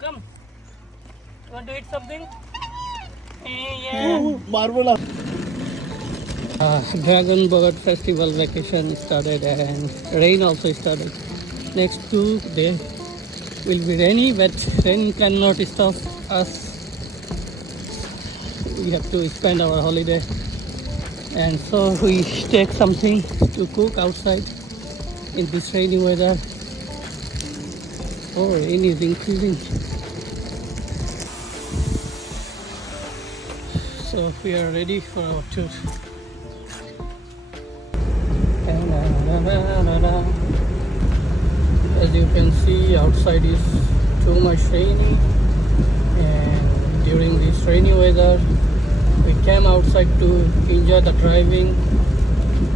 Come. You want to eat something? Yeah. Marvelous. Dragon Boat Festival vacation started and rain also started. Next 2 days will be rainy, but rain cannot stop us. We have to spend our holiday, and so we take something to cook outside in this rainy weather. Oh, rain is increasing. So we are ready for our tour. As you can see, outside is too much rainy, and during this rainy weather we came outside to enjoy the driving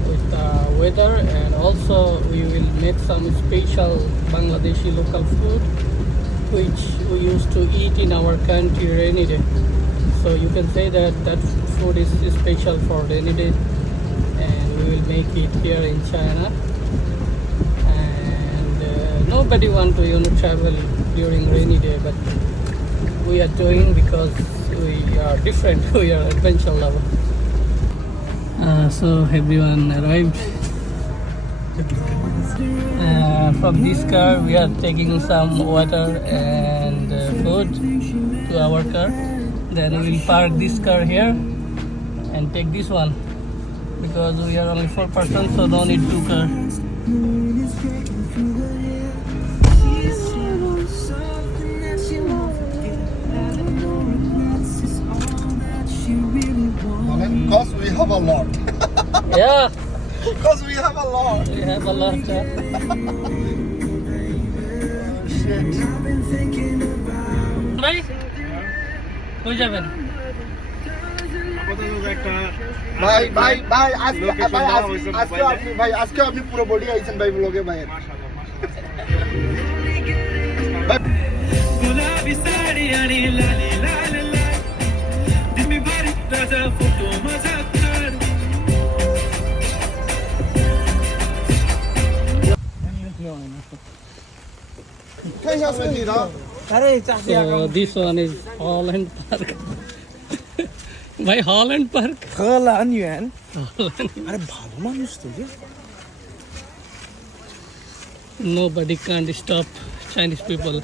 with the weather, and also we will make some special Bangladeshi local food which we used to eat in our country rainy day. So you can say that that food is special for rainy day, and we will make it here in China. And nobody want to travel during rainy day, but we are doing because we are different. We are adventure lover. So everyone arrived. From this car we are taking some water and food to our car. Then we will park this car here and take this one, because we are only 4 persons, so no need 2 cars. Because we have a lot. Yeah, Because we have a lot. we have a lot. Shit. ভাই কই যাবেন? ভাই ভাই ভাই আজকে আপনি পুরো body আইছেন ভাই ব্লগে ভাই। गुलाबी साडी आणि लाली लाल लाल दिमी भारी ताजा फोटो माझा काढ So this one is Holland Park. ভাই Holland Park. Holland yuan আরে ভালো মানুষ তো যে Nobody can't stop Chinese people.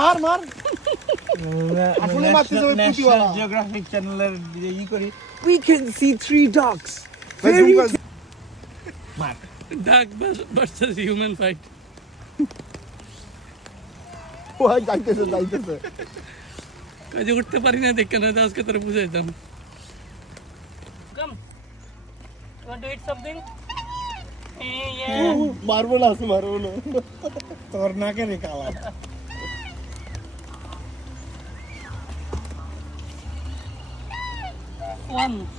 মার মার আপনি মারতে যাবে পুটিওয়ালা জিওগ্রাফিক চ্যানেলের ই করি we can see 3 dogs very মার Dog versus human fight. ওই যাইতেছে কাজে উঠতে পারি না দেখে না আজকে তোরা বুঝাইতাম। Come. You want to eat something? Yeah. মারবো না তোর নাকে রে কালা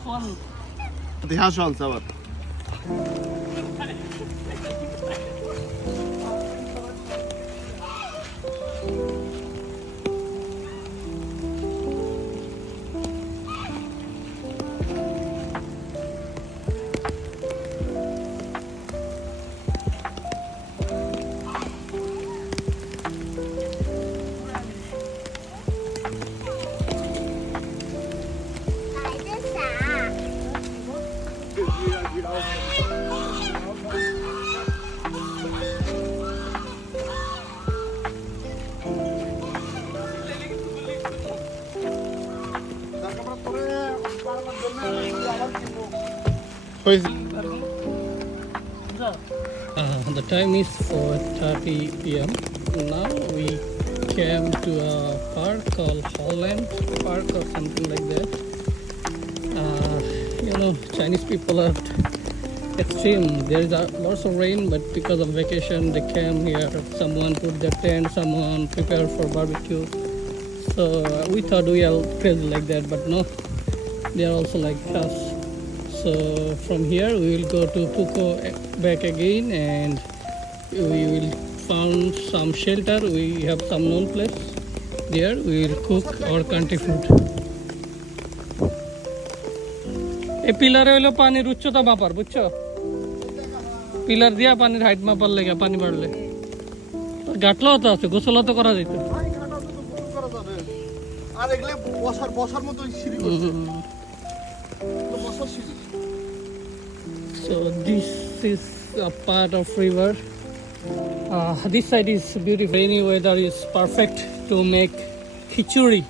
Fun. দেখা চলছে আবার The time is 4:30 p.m. Now we came to a park called Holland Park or something like that. Chinese people are extreme. There is lots of rain, but because of vacation they came here. Someone put their tent, someone prepared for barbecue. So we thought we are crazy like that, but no, they are also like us. So from here we will go to Puko back again, and we will found some shelter. We have some known place there. We will cook our country food. এই পিলারে হইলো পানির উচ্চতা মাপার, বুঝছো? Pillar দিয়া পানির height মাপার লেগে, পানি বাড়লে গাটলেও তো আছে, গোসলও তো করা যেত। আর এগুলো বসার মতো সিঁড়ি করছে, বসার সিঁড়ি। So this is a part of river. This side is beautiful. Rainy weather is perfect to make khichuri.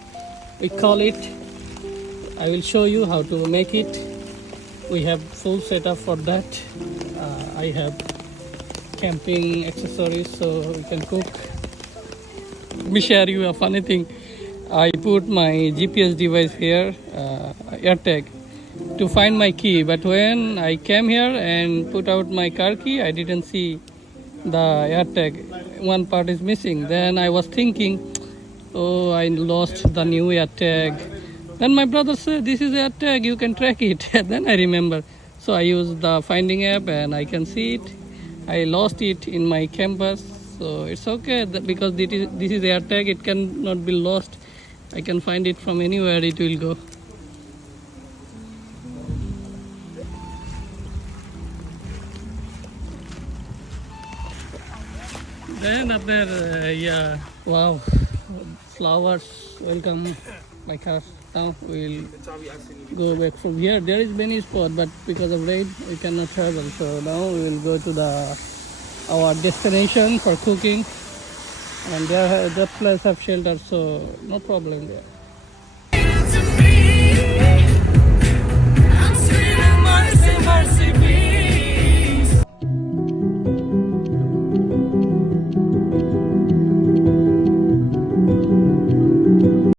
We call it. I will show you how to make it. We have full setup for that. I have camping accessories so we can cook. Let me share you a funny thing. I put my GPS device here, AirTag, to find my key, but when I came here and put out my car key, I didn't see the AirTag. One part is missing. Then I was thinking, oh, I lost the new AirTag. Then my brother said, this is AirTag, you can track it. Then I remember. So I used the finding app and I can see it. I lost it in my campus. So it's okay because this is AirTag, it cannot be lost. I can find it from anywhere, it will go. Then up there, yeah, wow, flowers, welcome my car. Now we'll go back from here. There is many spot, but because of rain, we cannot travel. So now we will go to our destination for cooking. And there, that place have shelter, so no problem there. I'm screaming mercy, mercy me.